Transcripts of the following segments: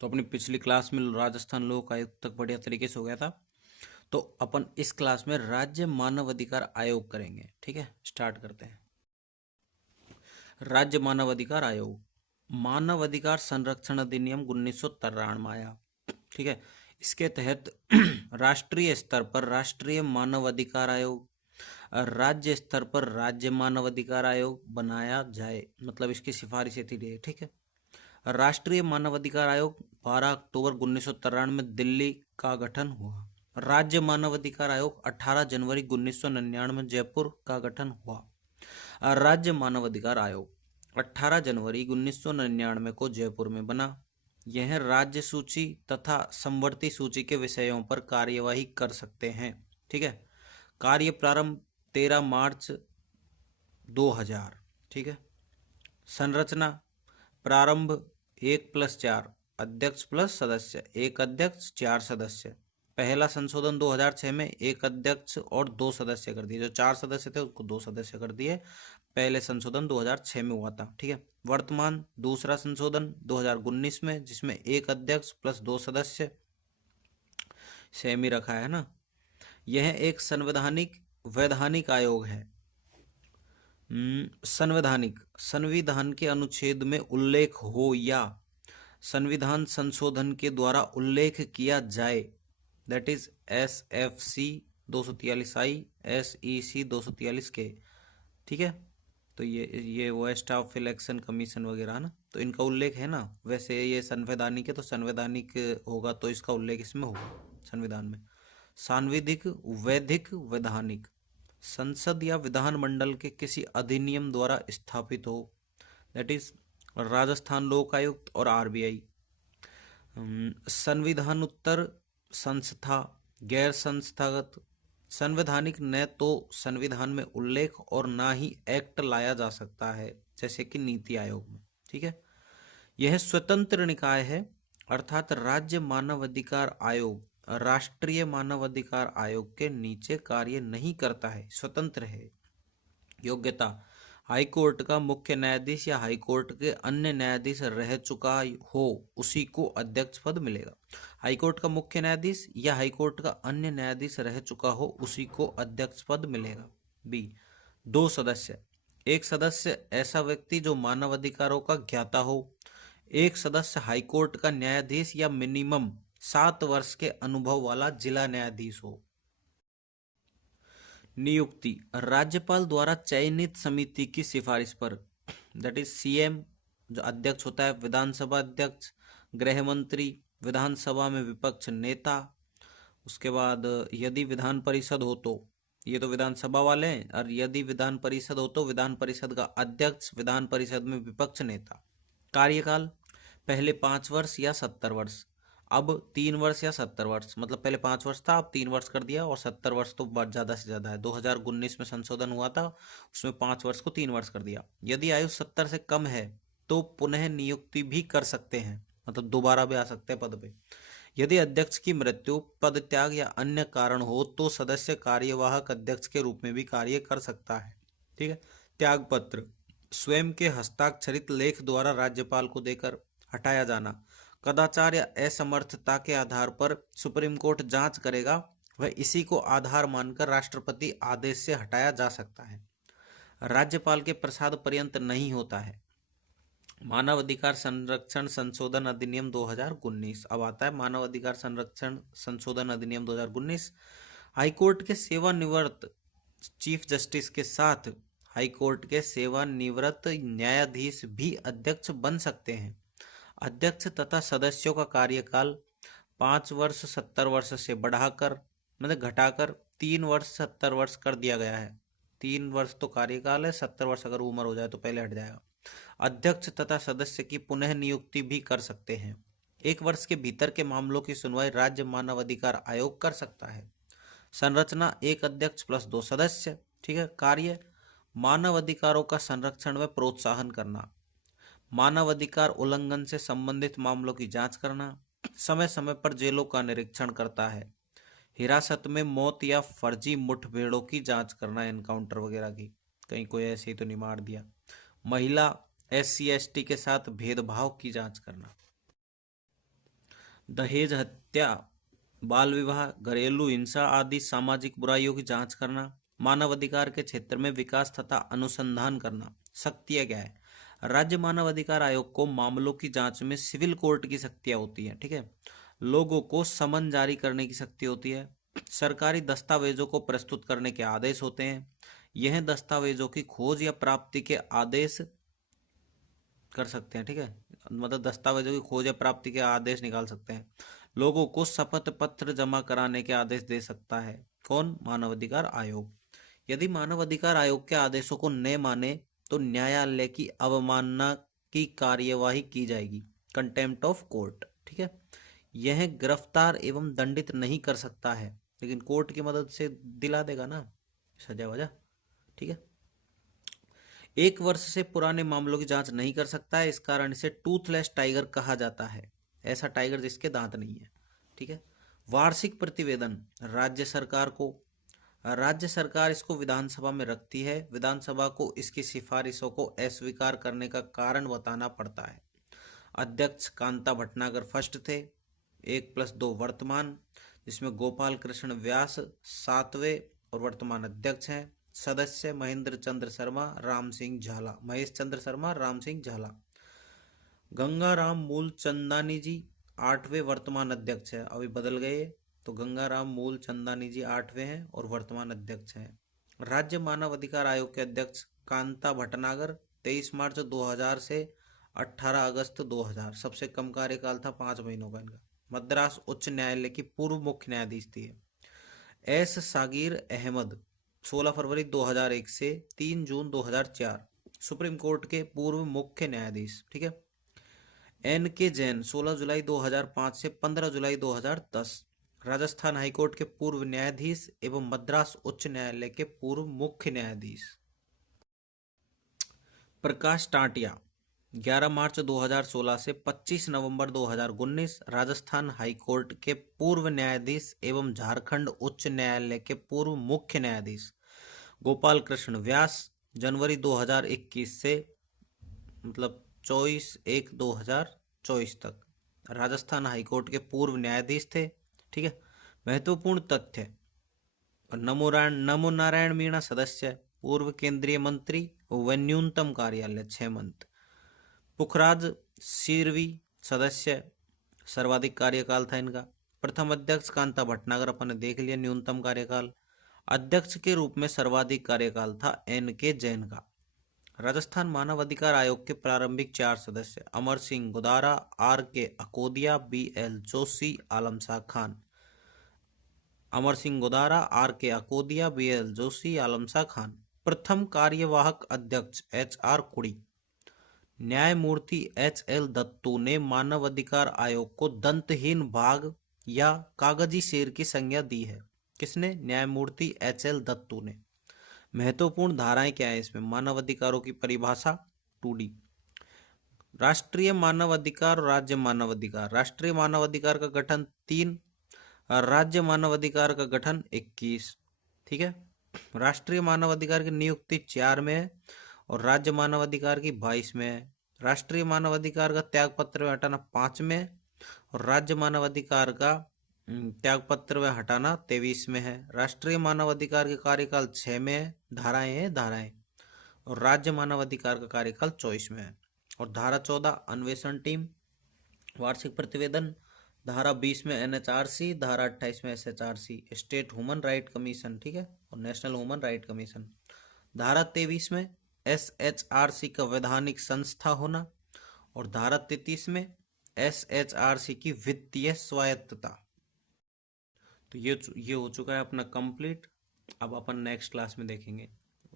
तो अपनी पिछली क्लास में राजस्थान लोक आयोग तक बढ़िया तरीके से हो गया था। तो अपन इस क्लास में राज्य मानव अधिकार आयोग करेंगे। ठीक है, स्टार्ट करते हैं। राज्य मानव अधिकार आयोग, मानव अधिकार संरक्षण अधिनियम 1993 आया। ठीक है, इसके तहत राष्ट्रीय स्तर पर राष्ट्रीय मानव अधिकार आयोग, राज्य स्तर पर राज्य मानव अधिकार आयोग बनाया जाए, मतलब इसकी सिफारिश थी। ठीक है, राष्ट्रीय मानवाधिकार आयोग 12 अक्टूबर 1993 में दिल्ली का गठन हुआ। राज्य मानवाधिकार आयोग 18 जनवरी 1999 जयपुर का गठन हुआ। राज्य मानवाधिकार आयोग 18 जनवरी 1999 को जयपुर में बना। यह राज्य सूची तथा समवर्ती सूची के विषयों पर कार्यवाही कर सकते हैं। ठीक है, कार्य प्रारंभ 13 मार्च 2000। ठीक है, संरचना प्रारंभ 1+4, अध्यक्ष प्लस सदस्य, एक अध्यक्ष 4 सदस्य। पहला संशोधन 2006 में एक अध्यक्ष और 2 सदस्य कर दिए, जो 4 सदस्य थे उसको 2 सदस्य कर दिए। पहले संशोधन 2006 में हुआ था। ठीक है, वर्तमान दूसरा संशोधन 2019 में, जिसमें एक अध्यक्ष प्लस 2 सदस्य, सेम ही रखा है ना। यह एक संवैधानिक वैधानिक आयोग है। संवैधानिक, संविधान के अनुच्छेद में उल्लेख हो या संविधान संशोधन के द्वारा उल्लेख किया जाए, that is SFC 243I, SEC 243 के। ठीक है, तो ये वो स्टाफ इलेक्शन कमीशन वगैरह ना, तो इनका उल्लेख है ना। वैसे ये संवैधानिक है तो संवैधानिक होगा, तो इसका उल्लेख इसमें होगा संविधान में। सांविधिक, वैधिक, वैधानिक, संसद या विधानमंडल के किसी अधिनियम द्वारा स्थापित हो, दैट इज राजस्थान लोक आयुक्त और RBI। संविधानोत्तर संस्था, गैर संस्थागत, संवैधानिक न तो संविधान में उल्लेख और ना ही एक्ट लाया जा सकता है, जैसे कि नीति आयोग में। ठीक है, यह स्वतंत्र निकाय है, अर्थात राज्य मानवाधिकार आयोग राष्ट्रीय मानवाधिकार आयोग के नीचे कार्य नहीं करता है, स्वतंत्र है। योग्यता, हाईकोर्ट का मुख्य न्यायाधीश या हाईकोर्ट के अन्य न्यायाधीश रह चुका हो उसी को अध्यक्ष पद मिलेगा। हाईकोर्ट का मुख्य न्यायाधीश या हाईकोर्ट का अन्य न्यायाधीश रह चुका हो उसी को अध्यक्ष पद मिलेगा। बी, 2 सदस्य, एक सदस्य ऐसा व्यक्ति जो मानवाधिकारों का ज्ञाता हो, एक सदस्य हाईकोर्ट का न्यायाधीश या मिनिमम 7 वर्ष के अनुभव वाला जिला न्यायाधीश हो। नियुक्ति, राज्यपाल द्वारा चयनित समिति की सिफारिश पर, दैट इज CM जो अध्यक्ष होता है, विधानसभा अध्यक्ष, गृह मंत्री, विधानसभा में विपक्ष नेता। उसके बाद यदि विधान परिषद हो तो, ये तो विधानसभा वाले हैं, और यदि विधान परिषद हो तो विधान परिषद का अध्यक्ष, विधान परिषद में विपक्ष नेता। कार्यकाल पहले 5 वर्ष या 70 वर्ष, अब 3 वर्ष या 70 वर्ष, मतलब पहले 5 वर्ष था, अब 3 वर्ष कर दिया, और 70 वर्ष तो ज़्यादा से ज़्यादा है। 2019 में संशोधन हुआ था, उसमें 5 वर्ष को 3 वर्ष कर दिया। यदि आयु 70 से कम है तो पुनः नियुक्ति भी कर सकते हैं, मतलब दोबारा भी आ सकते हैं पद पे। यदि अध्यक्ष की मृत्यु, पद त्याग या अन्य कारण हो तो सदस्य कार्यवाहक अध्यक्ष के रूप में भी कार्य कर सकता है। ठीक है, त्याग पत्र, स्वयं के हस्ताक्षरित लेख द्वारा राज्यपाल को देकर हटाया जाना। कदाचार या असमर्थता के आधार पर सुप्रीम कोर्ट जांच करेगा, वह इसी को आधार मानकर राष्ट्रपति आदेश से हटाया जा सकता है। राज्यपाल के प्रसाद पर्यंत नहीं होता है। मानव अधिकार संरक्षण संशोधन अधिनियम 2019, अब आता है मानव अधिकार संरक्षण संशोधन अधिनियम 2019। हाईकोर्ट के सेवानिवृत्त चीफ जस्टिस के साथ हाईकोर्ट के सेवानिवृत्त न्यायाधीश भी अध्यक्ष बन सकते हैं। अध्यक्ष तथा सदस्यों का कार्यकाल 5 वर्ष 70 वर्ष से बढ़ाकर, मतलब घटाकर 3 वर्ष 70 वर्ष कर दिया गया है। 3 वर्ष तो कार्यकाल है, 70 वर्ष अगर उम्र हो जाए तो पहले हट जाएगा। अध्यक्ष तथा सदस्य की पुनः नियुक्ति भी कर सकते हैं। 1 वर्ष के भीतर के मामलों की सुनवाई राज्य मानव अधिकार आयोग कर सकता है। संरचना, एक अध्यक्ष प्लस 2 सदस्य। ठीक है, कार्य, मानव अधिकारों का संरक्षण व प्रोत्साहन करना, मानव अधिकार उल्लंघन से संबंधित मामलों की जांच करना, समय समय पर जेलों का निरीक्षण करता है, हिरासत में मौत या फर्जी मुठभेड़ों की जांच करना, एनकाउंटर वगैरह की, कहीं कोई ऐसे ही तो नहीं मार दिया, महिला SC ST के साथ भेदभाव की जांच करना। दहेज हत्या, बाल विवाह, घरेलू हिंसा आदि सामाजिक बुराइयों की जांच करना, मानव अधिकार के क्षेत्र में विकास तथा अनुसंधान करना। शक्तियां क्या है? राज्य मानव अधिकार आयोग को मामलों की जांच में सिविल कोर्ट की शक्तियां होती हैं, ठीक है। लोगों को समन जारी करने की शक्ति होती है। सरकारी दस्तावेजों को प्रस्तुत करने के आदेश होते हैं। यह दस्तावेजों की खोज या प्राप्ति के आदेश कर सकते हैं, ठीक है। मतलब दस्तावेजों की खोज या प्राप्ति के आदेश निकाल सकते हैं। लोगों को शपथ पत्र जमा कराने के आदेश दे सकता है। कौन? मानव अधिकार आयोग। यदि मानव अधिकार आयोग के आदेशों को न माने तो न्यायालय की अवमानना की कार्यवाही की जाएगी, कंटेम्प्ट ऑफ कोर्ट, ठीक है। यह गिरफ्तार एवं दंडित नहीं कर सकता है, लेकिन कोर्ट की मदद से दिला देगा ना सजा वजह, ठीक है। 1 वर्ष से पुराने मामलों की जांच नहीं कर सकता है, इस कारण इसे टूथलेस टाइगर कहा जाता है। ऐसा टाइगर जिसके दांत नहीं है, ठीक है। वार्षिक प्रतिवेदन राज्य सरकार इसको विधानसभा में रखती है। विधानसभा को इसकी सिफारिशों को अस्वीकार करने का कारण बताना पड़ता है। अध्यक्ष कांता भटनागर फर्स्ट थे। 1+2 वर्तमान, जिसमें गोपाल कृष्ण व्यास 7वें और वर्तमान अध्यक्ष हैं। सदस्य महेश चंद्र शर्मा, राम सिंह झाला। गंगाराम मूलचंदानी जी 8वें वर्तमान अध्यक्ष है, अभी बदल गए, तो गंगाराम मूलचंदानी जी 8वें हैं और वर्तमान अध्यक्ष हैं। राज्य मानव अधिकार आयोग के अध्यक्ष कांता भटनागर 23 मार्च 2000 से 18 अगस्त 2000, सबसे कम कार्यकाल था 5 महीनों का इनका। मद्रास उच्च न्यायालय की पूर्व मुख्य न्यायाधीश थी। एस सागिर अहमद 16 फरवरी 2001 से 3 जून 2004, सुप्रीम कोर्ट के पूर्व मुख्य न्यायाधीश, ठीक है। एन के जैन 16 जुलाई 2005 से 15 जुलाई 2010, राजस्थान हाईकोर्ट के पूर्व न्यायाधीश एवं मद्रास उच्च न्यायालय के पूर्व मुख्य न्यायाधीश। प्रकाश टांटिया 11 मार्च 2016 से 25 नवंबर 2019, राजस्थान हाईकोर्ट के पूर्व न्यायाधीश एवं झारखंड उच्च न्यायालय के पूर्व मुख्य न्यायाधीश। गोपाल कृष्ण व्यास जनवरी 2021 से मतलब 24/1/2024 तक राजस्थान हाईकोर्ट के पूर्व न्यायाधीश थे, ठीक है। महत्वपूर्ण तथ्य: नमो नारायण मीणा सदस्य, पूर्व केंद्रीय मंत्री व न्यूनतम कार्यालय 6 मंथ। पुखराज सिरवी सदस्य, सर्वाधिक कार्यकाल था इनका। प्रथम अध्यक्ष कांता भटनागर अपन ने देख लिया, न्यूनतम कार्यकाल। अध्यक्ष के रूप में सर्वाधिक कार्यकाल था एन के जैन का। राजस्थान मानव अधिकार आयोग के प्रारंभिक 4 सदस्य: अमर Singh Gudara, R K Akodia, BL Joshi, Alam Shah Khan. Amar Singh Gudara, R K Akodia, BL Joshi, Alam Shah Khan. प्रथम कार्यवाहक अध्यक्ष HR कुड़ी। न्यायमूर्ति HL दत्तू ने मानव अधिकार आयोग को दंतहीन भाग या कागजी शेर की संज्ञा दी है। किसने? न्यायमूर्ति HL दत्तू ने। महत्वपूर्ण धाराएं क्या है इसमें? मानव अधिकारों की परिभाषा 2D, राष्ट्रीय मानव अधिकार और राज्य मानव अधिकार। राष्ट्रीय मानव अधिकार का गठन 3 और राज्य मानव अधिकार का गठन 21, ठीक है। राष्ट्रीय मानव अधिकार की नियुक्ति 4 में है और राज्य मानव अधिकार की 22 में है। राष्ट्रीय मानव अधिकार का त्याग पत्र में हटाना 5 में है और राज्य मानव अधिकार का त्याग पत्र में हटाना 23 में है। राष्ट्रीय मानव अधिकार के कार्यकाल 6 में है, धाराएं, और राज्य मानव अधिकार का कार्यकाल 24 में है। और धारा 14 अन्वेषण टीम, वार्षिक प्रतिवेदन। धारा 20 में NHRC, धारा 28 में SHRC, state human right commission, ठीक है, और नेशनल ह्यूमन राइट कमीशन। धारा 23 में SHRC का वैधानिक संस्था होना और धारा 33 में SHRC की वित्तीय स्वायत्तता। तो ये हो चुका है अपना कंप्लीट। अब अपन नेक्स्ट क्लास में देखेंगे।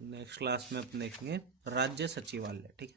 नेक्स्ट क्लास में अपन देखेंगे राज्य सचिवालय, ठीक है।